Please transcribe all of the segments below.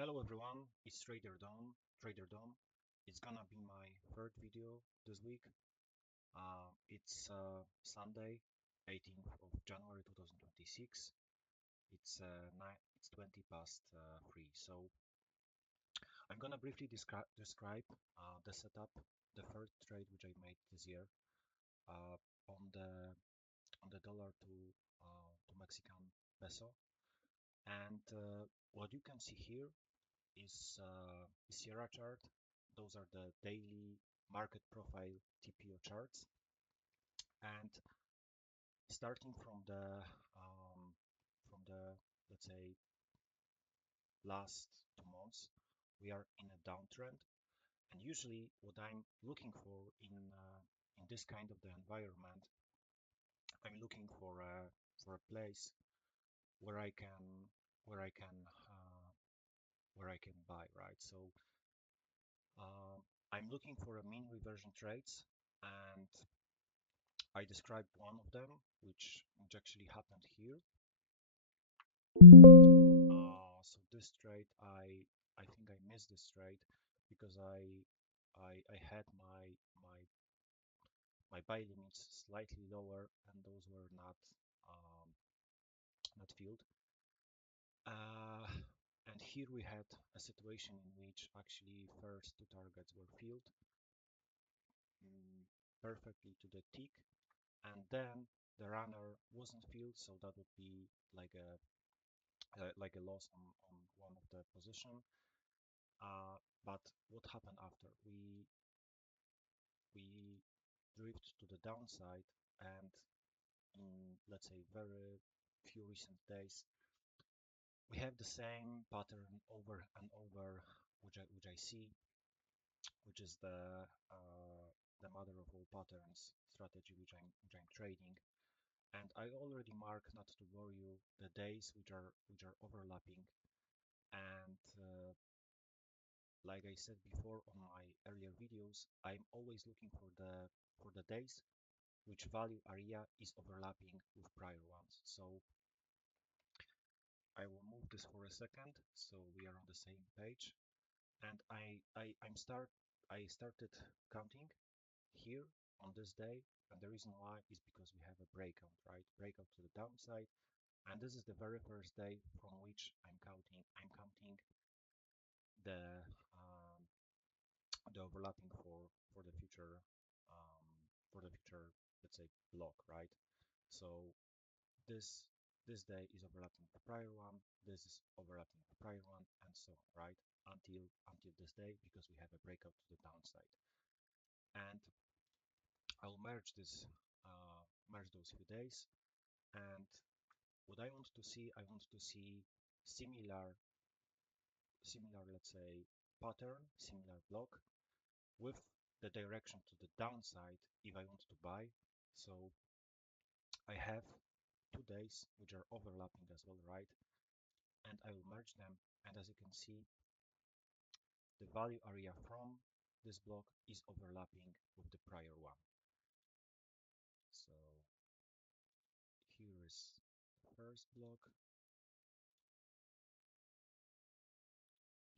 Hello everyone, it's Trader Dom. It's gonna be my third video this week. It's Sunday, 18th of January 2026. It's 20 past 3. So I'm gonna briefly describe the setup, the first trade which I made this year uh, on the dollar to Mexican peso. And what you can see here is Sierra chart. Those are the daily market profile TPO charts. And starting from the let's say last 2 months, we are in a downtrend. And usually, what I'm looking for in this kind of the environment, I'm looking for a place where I can where I can uh, where I can buy, right? So uh, I'm looking for a mean reversion trades, and I described one of them, which actually happened here. So this trade, I think I missed this trade because I had my buy limits slightly lower, and those were not filled. Uh, and here we had a situation in which actually first two targets were filled mm, perfectly to the tick, and then the runner wasn't filled, so that would be like a loss on one of the position. But what happened after? We drift to the downside, and in, let's say, very few recent days, we have the same pattern over and over, which I see, which is the mother of all patterns strategy, which I'm trading. And I already mark, not to worry you, the days which are overlapping. And like I said before on my earlier videos, I'm always looking for the days which value area is overlapping with prior ones. So I will move this for a second so we are on the same page. And I started counting here on this day, and the reason why is because we have a breakout, right? Breakout to the downside, and this is the very first day from which I'm counting. I'm counting the um, the overlapping for the future um, for the future, let's say, block, right? So this this day is overlapping the prior one, this is overlapping the prior one, and so on, right? Until this day, because we have a breakout to the downside. And I'll merge those few days. And what I want to see similar similar, let's say, pattern, similar block with the direction to the downside if I want to buy. So I have 2 days which are overlapping as well, right? And I will merge them. And as you can see, the value area from this block is overlapping with the prior one. So here is the first block.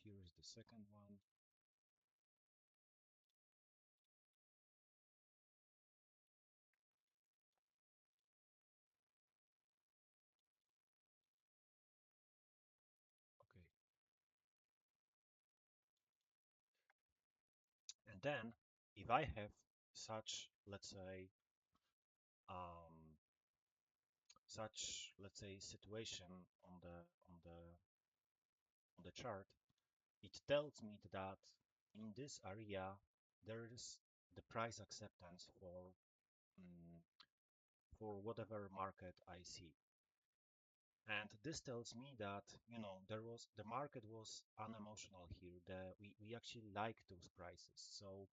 Here is the second one. Okay. And then if I have such, let's say, um, situation on the chart, it tells me that in this area there is the price acceptance um, for whatever market I see. And this tells me that, the market was unemotional here. We actually like those prices. So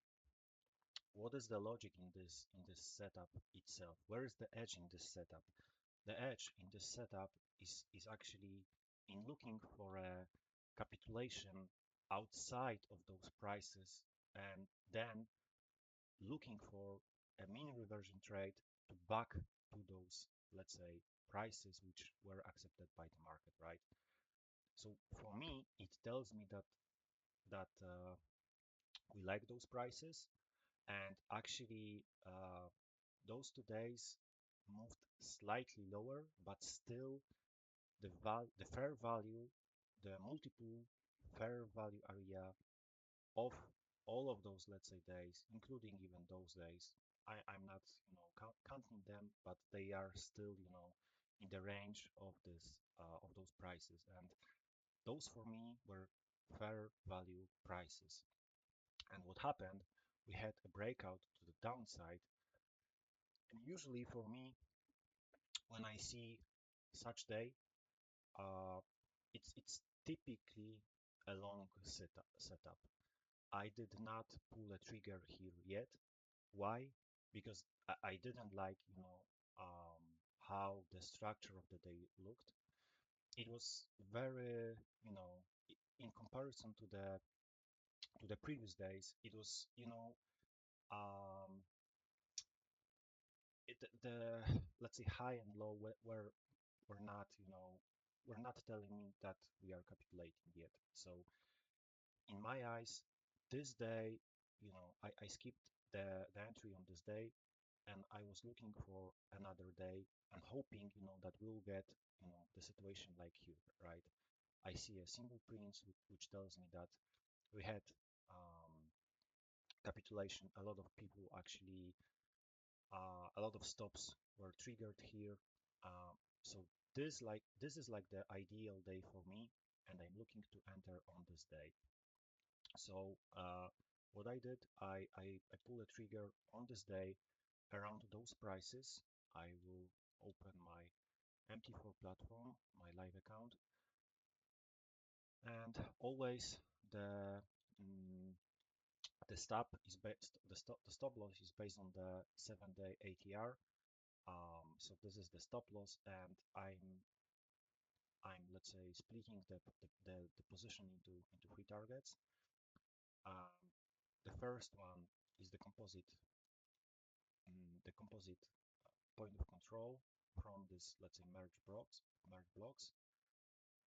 what is the logic in this setup itself? Where is the edge in this setup? The edge in this setup is actually in looking for a capitulation outside of those prices, and then looking for a mean reversion trade to back to those, let's say, prices which were accepted by the market, right? So So for me, it tells me that we like those prices, and actually those 2 days moved slightly lower, but still the fair value, the multiple fair value area of all of those, let's say, days, including even those days, I'm not, counting them, but they are still, in the range of this of those prices, and those for me were fair value prices. And what happened? We had a breakout to the downside, and usually for me, when I see such day, uh, it's typically a long setup. I did not pull a trigger here yet. Why? Because I didn't like, how the structure of the day looked. It was very, in comparison to the previous days, it was, um, the let's say high and low were not, were not telling me that we are capitulating yet. So in my eyes, this day, I skipped the entry on this day, and I was looking for another day and hoping, that we'll get, the situation like here, right? I see a single prints which tells me that we had um, capitulation. A lot of people actually, a lot of stops were triggered here. Um, so this is like the ideal day for me, and I'm looking to enter on this day. So what I did, I pulled a trigger on this day around those prices. I will open my MT4 platform, my live account, and always mm, the stop is based the stop loss is based on the 7-day ATR. So this is the stop loss, and I'm let's say splitting the position into three targets. Um, the first one is the composite point of control from this, let's say, merge blocks.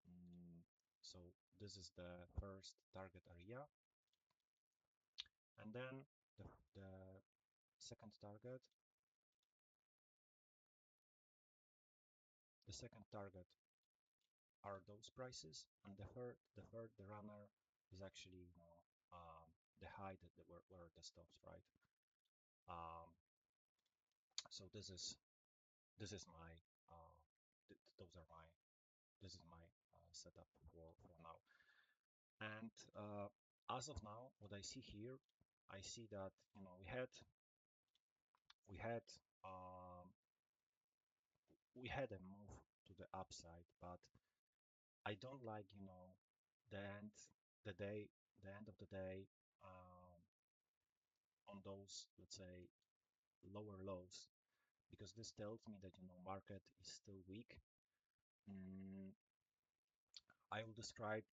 Mm, so this is the first target area, and then the second target, the second target are those prices, and the runner is actually, the high that were the stops, right? Um, so this is my those are my this is my setup for now. And as of now, what I see here, I see that, we had um, we had a move to the upside, but I don't like, the end the day the end of the day, um, on those, let's say, lower lows, because this tells me that, market is still weak. Mm, I will describe,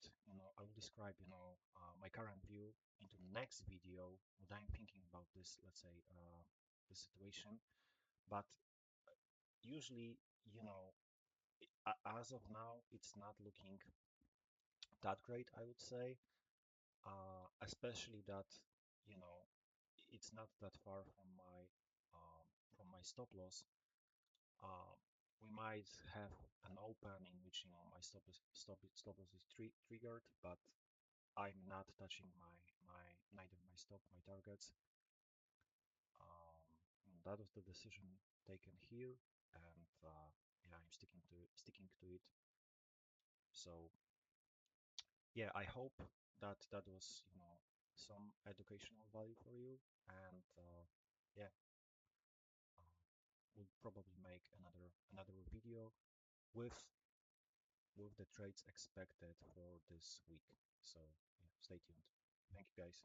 my current view into the next video, what I'm thinking about this, let's say, this situation. But usually, as of now, it's not looking that great, I would say, especially that, you know, it's not that far from my stop loss. Uh, we might have an open in which, my stop loss is triggered, but I'm not touching neither my stop, my targets. That was the decision taken here, and yeah, I'm sticking to it. So yeah, I hope that was, some educational value for you, and yeah, uh, we'll probably make another video with the trades expected for this week. So yeah, stay tuned. Thank you, guys.